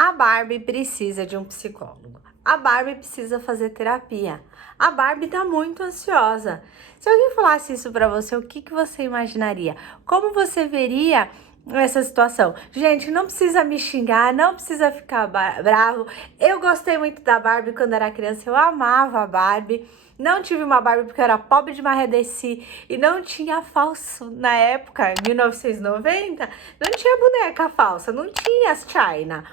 A Barbie precisa de um psicólogo. A Barbie precisa fazer terapia. A Barbie tá muito ansiosa. Se alguém falasse isso pra você, o que você imaginaria? Como você veria essa situação? Gente, não precisa me xingar, não precisa ficar bravo. Eu gostei muito da Barbie quando era criança, eu amava a Barbie. Não tive uma Barbie porque eu era pobre de marredeci e não tinha falso na época, 1990, não tinha boneca falsa, não tinha as China.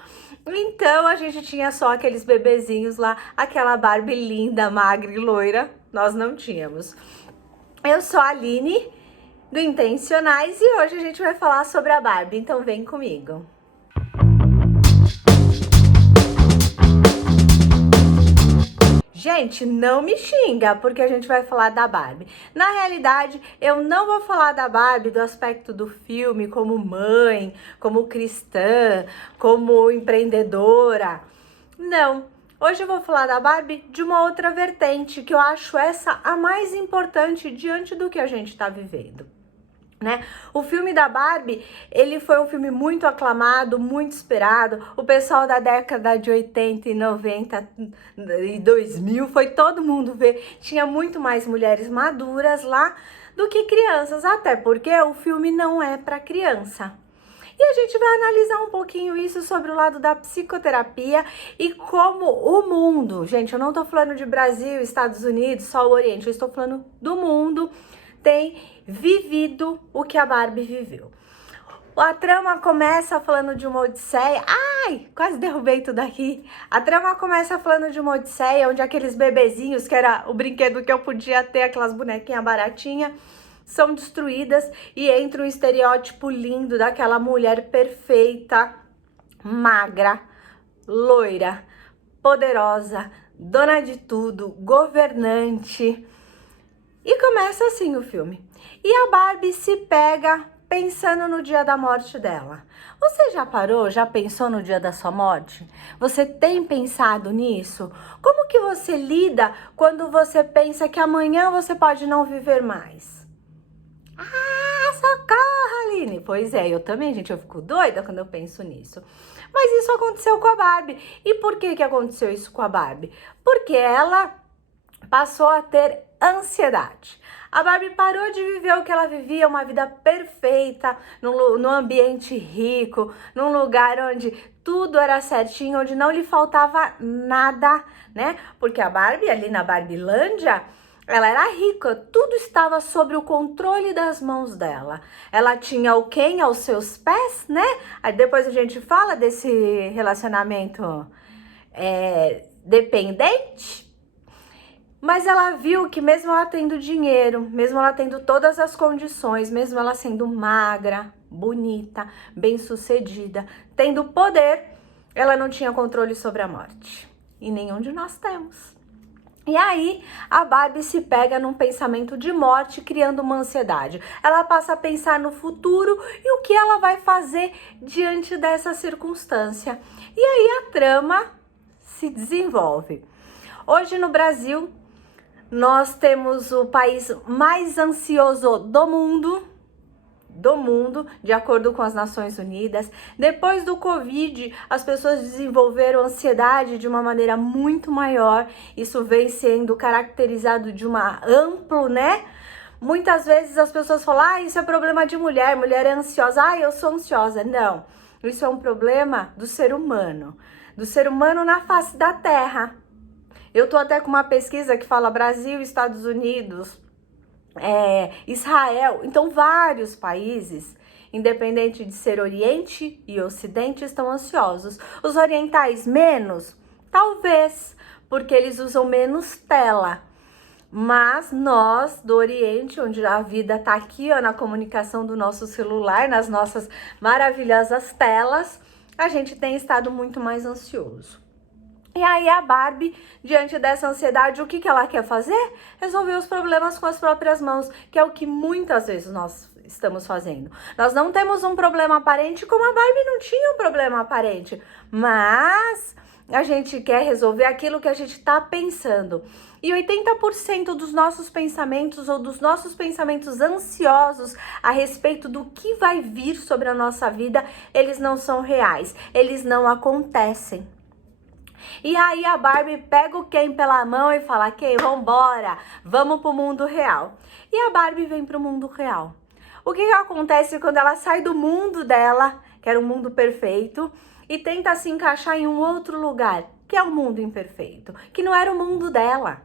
Então a gente tinha só aqueles bebezinhos lá, aquela Barbie linda, magra e loira, nós não tínhamos. Eu sou a Aline do Intencionais e hoje a gente vai falar sobre a Barbie, então vem comigo. Gente, não me xinga, porque a gente vai falar da Barbie. Na realidade, eu não vou falar da Barbie do aspecto do filme, como mãe, como cristã, como empreendedora. Não. Hoje eu vou falar da Barbie de uma outra vertente, que eu acho essa a mais importante diante do que a gente está vivendo. Né? O filme da Barbie, ele foi um filme muito aclamado, muito esperado. O pessoal da década de 80 e 90 e 2000 foi todo mundo ver. Tinha muito mais mulheres maduras lá do que crianças, até porque o filme não é para criança. E a gente vai analisar um pouquinho isso sobre o lado da psicoterapia e como o mundo, gente, eu não tô falando de Brasil, Estados Unidos, só o Oriente, eu estou falando do mundo, tem vivido o que a Barbie viveu. A trama começa falando de uma odisseia. Ai, quase derrubei tudo aqui. A trama começa falando de uma odisseia, onde aqueles bebezinhos, que era o brinquedo que eu podia ter, aquelas bonequinhas baratinhas, são destruídas e entra um estereótipo lindo daquela mulher perfeita, magra, loira, poderosa, dona de tudo, governante. E começa assim o filme. E a Barbie se pega pensando no dia da morte dela. Você já parou, já pensou no dia da sua morte? Você tem pensado nisso? Como que você lida quando você pensa que amanhã você pode não viver mais? Ah, socorro, Aline! Pois é, eu também, gente, eu fico doida quando eu penso nisso. Mas isso aconteceu com a Barbie. E por que aconteceu isso com a Barbie? Porque ela passou a ter ansiedade. A Barbie parou de viver o que ela vivia, uma vida perfeita, num ambiente rico, num lugar onde tudo era certinho, onde não lhe faltava nada, né? Porque a Barbie, ali na Barbilândia, ela era rica, tudo estava sob o controle das mãos dela. Ela tinha o Ken aos seus pés, né? Aí depois a gente fala desse relacionamento dependente. Mas ela viu que mesmo ela tendo dinheiro, mesmo ela tendo todas as condições, mesmo ela sendo magra, bonita, bem-sucedida, tendo poder, ela não tinha controle sobre a morte. E nenhum de nós temos. E aí, a Barbie se pega num pensamento de morte, criando uma ansiedade. Ela passa a pensar no futuro e o que ela vai fazer diante dessa circunstância. E aí a trama se desenvolve. Hoje no Brasil, nós temos o país mais ansioso do mundo, de acordo com as Nações Unidas. Depois do Covid, as pessoas desenvolveram ansiedade de uma maneira muito maior. Isso vem sendo caracterizado de uma amplo, né? Muitas vezes as pessoas falam, ah, isso é problema de mulher, mulher é ansiosa, ah, eu sou ansiosa. Não, isso é um problema do ser humano na face da Terra. Eu tô até com uma pesquisa que fala Brasil, Estados Unidos, Israel, então vários países, independente de ser Oriente e Ocidente, estão ansiosos. Os orientais menos? Talvez, porque eles usam menos tela. Mas nós do Oriente, onde a vida tá aqui, ó, na comunicação do nosso celular, nas nossas maravilhosas telas, a gente tem estado muito mais ansioso. E aí a Barbie, diante dessa ansiedade, o que ela quer fazer? Resolver os problemas com as próprias mãos, que é o que muitas vezes nós estamos fazendo. Nós não temos um problema aparente como a Barbie não tinha um problema aparente, mas a gente quer resolver aquilo que a gente está pensando. E 80% dos nossos pensamentos ou dos nossos pensamentos ansiosos a respeito do que vai vir sobre a nossa vida, eles não são reais, eles não acontecem. E aí a Barbie pega o Ken pela mão e fala: Ken, vambora, vamos pro mundo real. E a Barbie vem pro mundo real. O que acontece quando ela sai do mundo dela, que era um mundo perfeito, e tenta se encaixar em um outro lugar, que é o mundo imperfeito, que não era o mundo dela?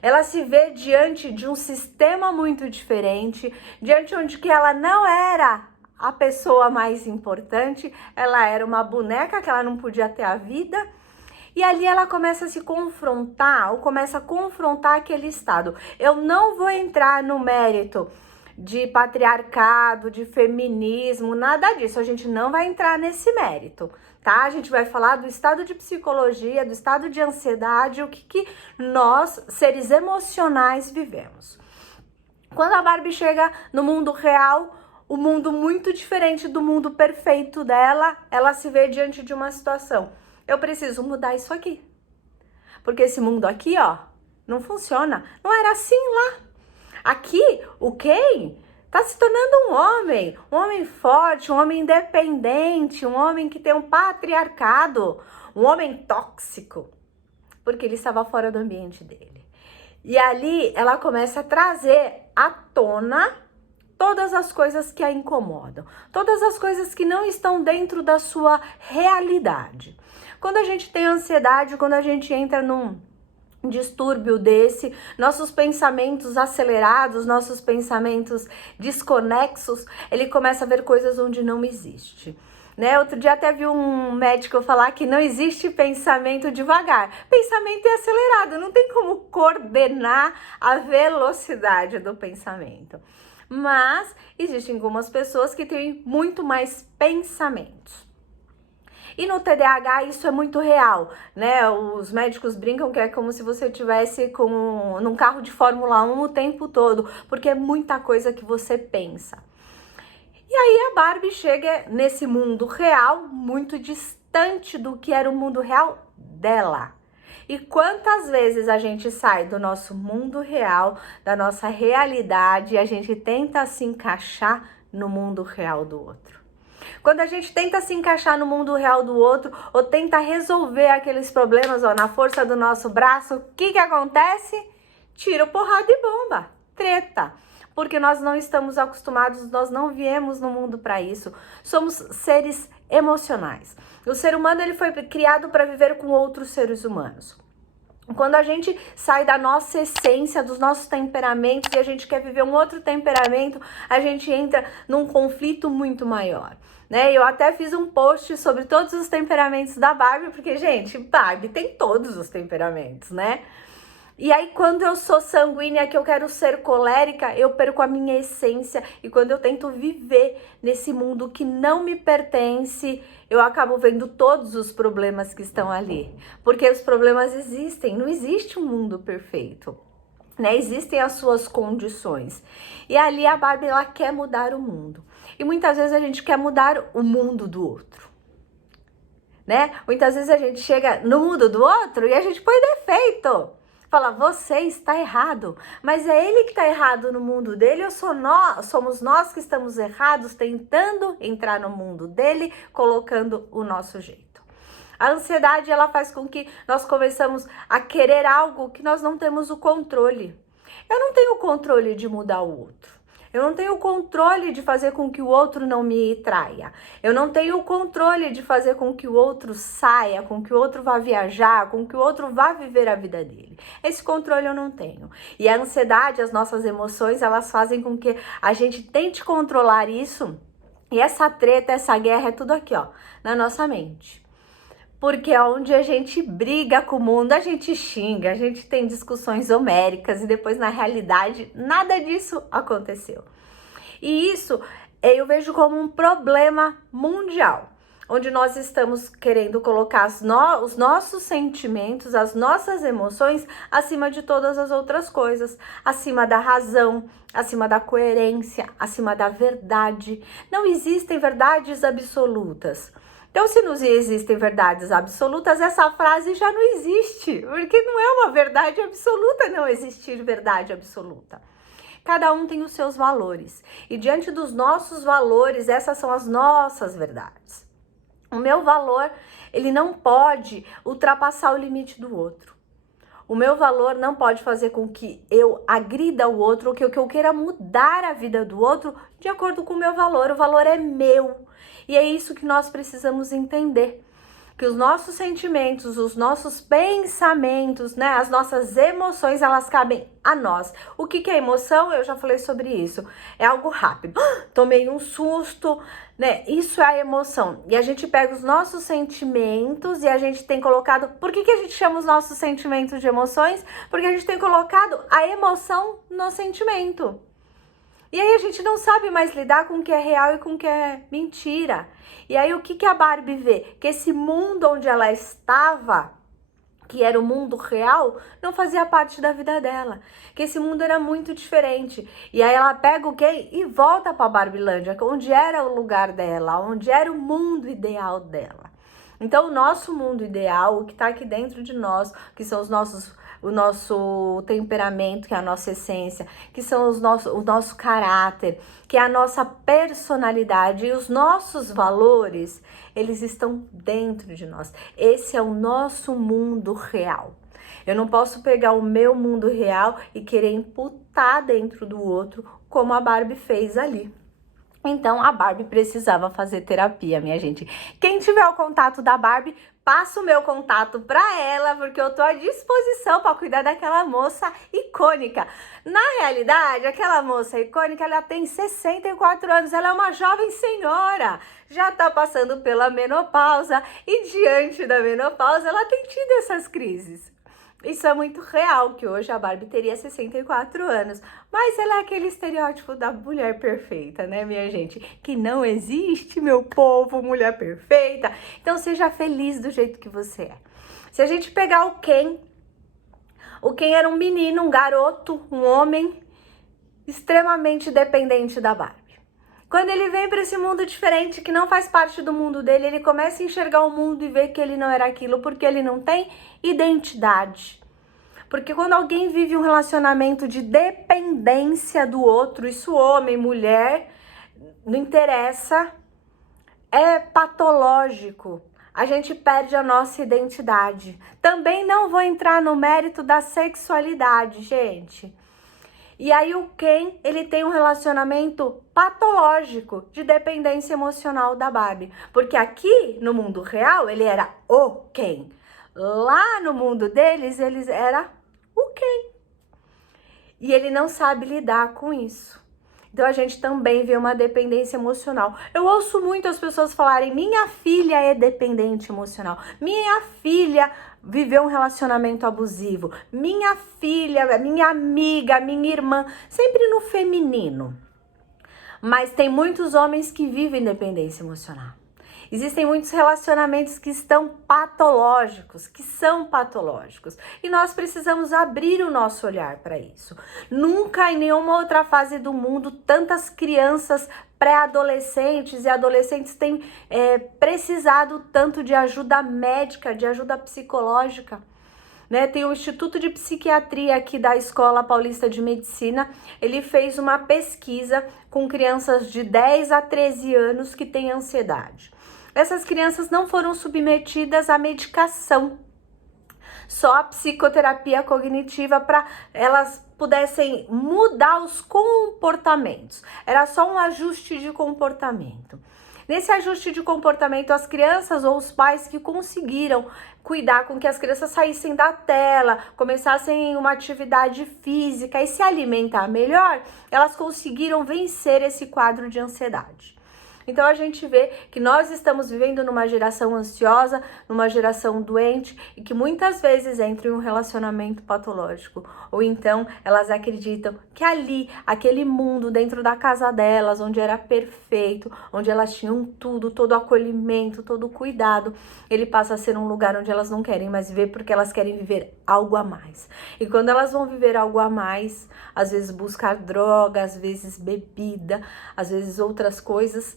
Ela se vê diante de um sistema muito diferente, diante onde que ela não era a pessoa mais importante, ela era uma boneca que ela não podia ter a vida. E ali ela começa a se confrontar, ou começa a confrontar aquele estado. Eu não vou entrar no mérito de patriarcado, de feminismo, nada disso. A gente não vai entrar nesse mérito, tá? A gente vai falar do estado de psicologia, do estado de ansiedade, o que nós, seres emocionais, vivemos. Quando a Barbie chega no mundo real, o mundo muito diferente do mundo perfeito dela, ela se vê diante de uma situação. Eu preciso mudar isso aqui. Porque esse mundo aqui, ó, não funciona. Não era assim lá. Aqui, o Ken tá se tornando um homem forte, um homem independente, um homem que tem um patriarcado, um homem tóxico, porque ele estava fora do ambiente dele. E ali ela começa a trazer à tona todas as coisas que a incomodam, todas as coisas que não estão dentro da sua realidade. Quando a gente tem ansiedade, quando a gente entra num distúrbio desse, nossos pensamentos acelerados, nossos pensamentos desconexos, ele começa a ver coisas onde não existe. Né? Outro dia até vi um médico falar que não existe pensamento devagar. Pensamento é acelerado, não tem como coordenar a velocidade do pensamento. Mas existem algumas pessoas que têm muito mais pensamentos. E no TDAH isso é muito real, né? Os médicos brincam que é como se você estivesse num carro de Fórmula 1 o tempo todo, porque é muita coisa que você pensa. E aí a Barbie chega nesse mundo real, muito distante do que era o mundo real dela. E quantas vezes a gente sai do nosso mundo real, da nossa realidade, e a gente tenta se encaixar no mundo real do outro? Quando a gente tenta se encaixar no mundo real do outro, ou tenta resolver aqueles problemas, ó, na força do nosso braço, o que acontece? Tiro, porrada e bomba, treta. Porque nós não estamos acostumados, nós não viemos no mundo para isso. Somos seres emocionais. O ser humano ele foi criado para viver com outros seres humanos. Quando a gente sai da nossa essência, dos nossos temperamentos e a gente quer viver um outro temperamento, a gente entra num conflito muito maior, né? Eu até fiz um post sobre todos os temperamentos da Barbie, porque, gente, Barbie tem todos os temperamentos, né? E aí, quando eu sou sanguínea, que eu quero ser colérica, eu perco a minha essência. E quando eu tento viver nesse mundo que não me pertence, eu acabo vendo todos os problemas que estão ali. Porque os problemas existem, não existe um mundo perfeito, né? Existem as suas condições. E ali a Barbie, ela quer mudar o mundo. E muitas vezes a gente quer mudar o mundo do outro, né? Muitas vezes a gente chega no mundo do outro e a gente põe defeito. Fala, você está errado, mas é ele que está errado no mundo dele, somos nós que estamos errados tentando entrar no mundo dele, colocando o nosso jeito. A ansiedade, ela faz com que nós começamos a querer algo que nós não temos o controle. Eu não tenho o controle de mudar o outro. Eu não tenho o controle de fazer com que o outro não me traia. Eu não tenho o controle de fazer com que o outro saia, com que o outro vá viajar, com que o outro vá viver a vida dele. Esse controle eu não tenho. E a ansiedade, as nossas emoções, elas fazem com que a gente tente controlar isso. E essa treta, essa guerra é tudo aqui, ó, na nossa mente. Porque é onde a gente briga com o mundo, a gente xinga, a gente tem discussões homéricas e depois, na realidade, nada disso aconteceu. E isso eu vejo como um problema mundial, onde nós estamos querendo colocar os nossos sentimentos, as nossas emoções acima de todas as outras coisas, acima da razão, acima da coerência, acima da verdade. Não existem verdades absolutas. Então, se não existem verdades absolutas, essa frase já não existe, porque não é uma verdade absoluta não existir verdade absoluta. Cada um tem os seus valores, e diante dos nossos valores, essas são as nossas verdades. O meu valor, ele não pode ultrapassar o limite do outro. O meu valor não pode fazer com que eu agrida o outro, ou que eu queira mudar a vida do outro de acordo com o meu valor. O valor é meu. E é isso que nós precisamos entender. Que os nossos sentimentos, os nossos pensamentos, né, as nossas emoções, elas cabem a nós. O que é emoção? Eu já falei sobre isso. É algo rápido. Tomei um susto, né? Isso é a emoção. E a gente pega os nossos sentimentos e a gente tem colocado... Por que a gente chama os nossos sentimentos de emoções? Porque a gente tem colocado a emoção no sentimento. E aí a gente não sabe mais lidar com o que é real e com o que é mentira. E aí o que a Barbie vê? Que esse mundo onde ela estava, que era o mundo real, não fazia parte da vida dela. Que esse mundo era muito diferente. E aí ela pega o Ken e volta para Barbilândia, onde era o lugar dela, onde era o mundo ideal dela. Então o nosso mundo ideal, o que está aqui dentro de nós, que são o nosso temperamento, que é a nossa essência, que são o nosso caráter, que é a nossa personalidade e os nossos valores, eles estão dentro de nós. Esse é o nosso mundo real. Eu não posso pegar o meu mundo real e querer imputar dentro do outro, como a Barbie fez ali. Então, a Barbie precisava fazer terapia, minha gente. Quem tiver o contato da Barbie, passa o meu contato para ela, porque eu tô à disposição para cuidar daquela moça icônica. Na realidade, aquela moça icônica, ela tem 64 anos, ela é uma jovem senhora, já tá passando pela menopausa e diante da menopausa, ela tem tido essas crises. Isso é muito real, que hoje a Barbie teria 64 anos. Mas ela é aquele estereótipo da mulher perfeita, né, minha gente? Que não existe, meu povo, mulher perfeita. Então seja feliz do jeito que você é. Se a gente pegar o Ken era um menino, um garoto, um homem extremamente dependente da Barbie. Quando ele vem para esse mundo diferente, que não faz parte do mundo dele, ele começa a enxergar o mundo e ver que ele não era aquilo, porque ele não tem identidade. Porque quando alguém vive um relacionamento de dependência do outro, isso homem, mulher, não interessa, é patológico. A gente perde a nossa identidade. Também não vou entrar no mérito da sexualidade, gente. E aí o Ken, ele tem um relacionamento patológico de dependência emocional da Barbie. Porque aqui, no mundo real, ele era o Ken. Lá no mundo deles, eles era o Ken. E ele não sabe lidar com isso. Então a gente também vê uma dependência emocional. Eu ouço muito as pessoas falarem, minha filha é dependente emocional. Minha filha viveu um relacionamento abusivo. Minha filha, minha amiga, minha irmã, sempre no feminino. Mas tem muitos homens que vivem dependência emocional. Existem muitos relacionamentos que estão patológicos, que são patológicos. E nós precisamos abrir o nosso olhar para isso. Nunca em nenhuma outra fase do mundo tantas crianças pré-adolescentes e adolescentes têm precisado tanto de ajuda médica, de ajuda psicológica. Né, tem o Instituto de Psiquiatria aqui da Escola Paulista de Medicina, ele fez uma pesquisa com crianças de 10 a 13 anos que têm ansiedade. Essas crianças não foram submetidas à medicação, só a psicoterapia cognitiva para elas pudessem mudar os comportamentos. Era só um ajuste de comportamento. Nesse ajuste de comportamento, as crianças ou os pais que conseguiram cuidar com que as crianças saíssem da tela, começassem uma atividade física e se alimentar melhor, elas conseguiram vencer esse quadro de ansiedade. Então a gente vê que nós estamos vivendo numa geração ansiosa, numa geração doente e que muitas vezes entra em um relacionamento patológico. Ou então elas acreditam que ali, aquele mundo dentro da casa delas, onde era perfeito, onde elas tinham tudo, todo o acolhimento, todo o cuidado, ele passa a ser um lugar onde elas não querem mais viver porque elas querem viver algo a mais. E quando elas vão viver algo a mais, às vezes buscar droga, às vezes bebida, às vezes outras coisas,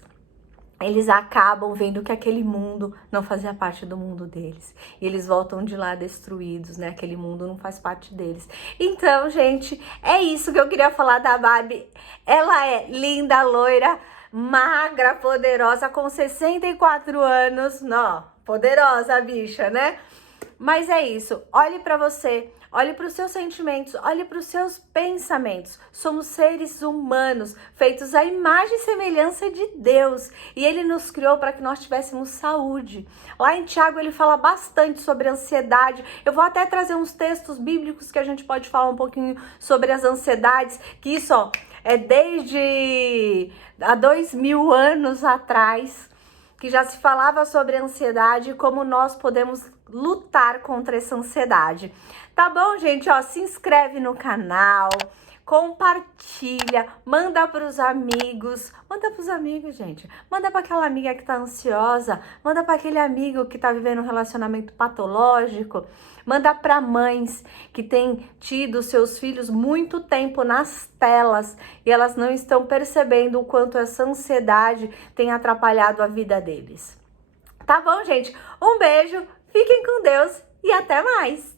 eles acabam vendo que aquele mundo não fazia parte do mundo deles. E eles voltam de lá destruídos, né? Aquele mundo não faz parte deles. Então, gente, é isso que eu queria falar da Barbie. Ela é linda, loira, magra, poderosa, com 64 anos. Não, poderosa a bicha, né? Mas é isso, olhe para você, olhe para os seus sentimentos, olhe para os seus pensamentos. Somos seres humanos, feitos à imagem e semelhança de Deus. E Ele nos criou para que nós tivéssemos saúde. Lá em Tiago ele fala bastante sobre ansiedade. Eu vou até trazer uns textos bíblicos que a gente pode falar um pouquinho sobre as ansiedades. Que isso, ó, é desde há 2000 anos atrás que já se falava sobre ansiedade e como nós podemos lutar contra essa ansiedade. Tá bom, gente? Ó, se inscreve no canal, compartilha, manda pros amigos, gente. Manda para aquela amiga que tá ansiosa, manda para aquele amigo que tá vivendo um relacionamento patológico, manda para mães que têm tido seus filhos muito tempo nas telas e elas não estão percebendo o quanto essa ansiedade tem atrapalhado a vida deles. Tá bom, gente? Um beijo, fiquem com Deus e até mais!